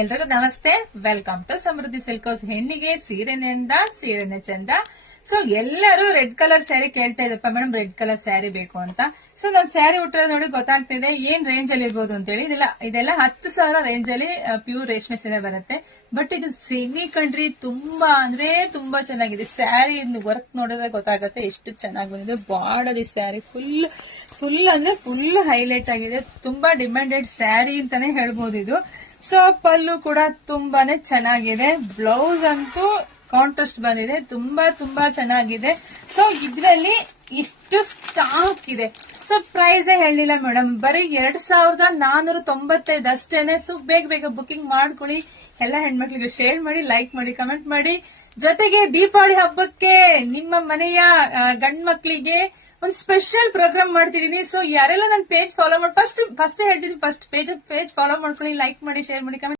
ಎಲ್ರಿಗೂ ನಮಸ್ತೆ. Welcome to Samruddhi silk house. ಹೆಣ್ಣಿಗೆ ಸೀರೆನೆ ಚಂದ. ಸೊ ಎಲ್ಲರೂ ರೆಡ್ ಕಲರ್ ಸ್ಯಾರಿ ಕೇಳ್ತಾ ಇದ್ದಪ್ಪ, ಮೇಡಮ್ ರೆಡ್ ಕಲರ್ ಸ್ಯಾರಿ ಬೇಕು ಅಂತ. ಸೊ ನಾನ್ ಸ್ಯಾರಿ ಉಟ್ಟಿರೋದು ನೋಡಿ ಗೊತ್ತಾಗ್ತಿದೆ ಏನ್ ರೇಂಜ್ ಅಲ್ಲಿ ಇರ್ಬೋದು ಅಂತ ಹೇಳಿ. ಇದೆಲ್ಲ 10,000 ರೇಂಜ್ ಅಲ್ಲಿ ಪ್ಯೂರ್ ರೇಷ್ಮೆ ಸೀರೆ ಬರುತ್ತೆ. ಬಟ್ ಇದು ಸೆಮಿ ಕಂಟ್ರಿ ತುಂಬಾ ಅಂದ್ರೆ ತುಂಬಾ ಚೆನ್ನಾಗಿದೆ. ಸ್ಯಾರಿ ವರ್ಕ್ ನೋಡಿದ್ರೆ ಗೊತ್ತಾಗುತ್ತೆ ಎಷ್ಟು ಚೆನ್ನಾಗಿ ಬಂದಿದೆ. ಬಾರ್ಡರ್ ಈ ಸ್ಯಾರಿ ಫುಲ್ ಅಂದ್ರೆ ಫುಲ್ ಹೈಲೈಟ್ ಆಗಿದೆ. ತುಂಬಾ ಡಿಮ್ಯಾಂಡೆಡ್ ಸ್ಯಾರಿ ಅಂತಾನೆ ಹೇಳ್ಬೋದು ಇದು. ಸೊ ಪಲ್ಲು ಕೂಡ ತುಂಬಾನೇ ಚೆನ್ನಾಗಿದೆ. ಬ್ಲೌಸ್ ಅಂತೂ ಕಾಂಟ್ರಾಸ್ಟ್ ಬಂದಿದೆ. ತುಂಬಾ ಚೆನ್ನಾಗಿದೆ. ಸೊ ಇದ್ರಲ್ಲಿ ಇಷ್ಟು ಸ್ಟಾಕ್ ಇದೆ. ಸೊ ಪ್ರೈಸ್ ಹೇಳಿಲ್ಲ ಮೇಡಮ್, ಬರೀ 2,495 ಅಷ್ಟೇನೆ. ಸೊ ಬೇಗ ಬುಕಿಂಗ್ ಮಾಡ್ಕೊಳ್ಳಿ. ಎಲ್ಲ ಹೆಣ್ಮಕ್ಳಿಗೆ ಶೇರ್ ಮಾಡಿ, ಲೈಕ್ ಮಾಡಿ, ಕಮೆಂಟ್ ಮಾಡಿ. ಜೊತೆಗೆ ದೀಪಾವಳಿ ಹಬ್ಬಕ್ಕೆ ನಿಮ್ಮ ಮನೆಯ ಗಂಡ್ ಮಕ್ಳಿಗೆ ಒಂದು ಸ್ಪೆಷಲ್ ಪ್ರೋಗ್ರಾಮ್ ಮಾಡ್ತಿದೀನಿ. ಸೊ ಯಾರೆಲ್ಲ ನನ್ನ ಪೇಜ್ ಫಾಲೋ ಮಾಡಿ, ಫಸ್ಟ್ ಹೇಳ್ತೀನಿ, ಫಸ್ಟ್ ಪೇಜ್ ಫಾಲೋ ಮಾಡ್ಕೊಳ್ಳಿ, ಲೈಕ್ ಮಾಡಿ, ಶೇರ್ ಮಾಡಿ, ಕಮೆಂಟ್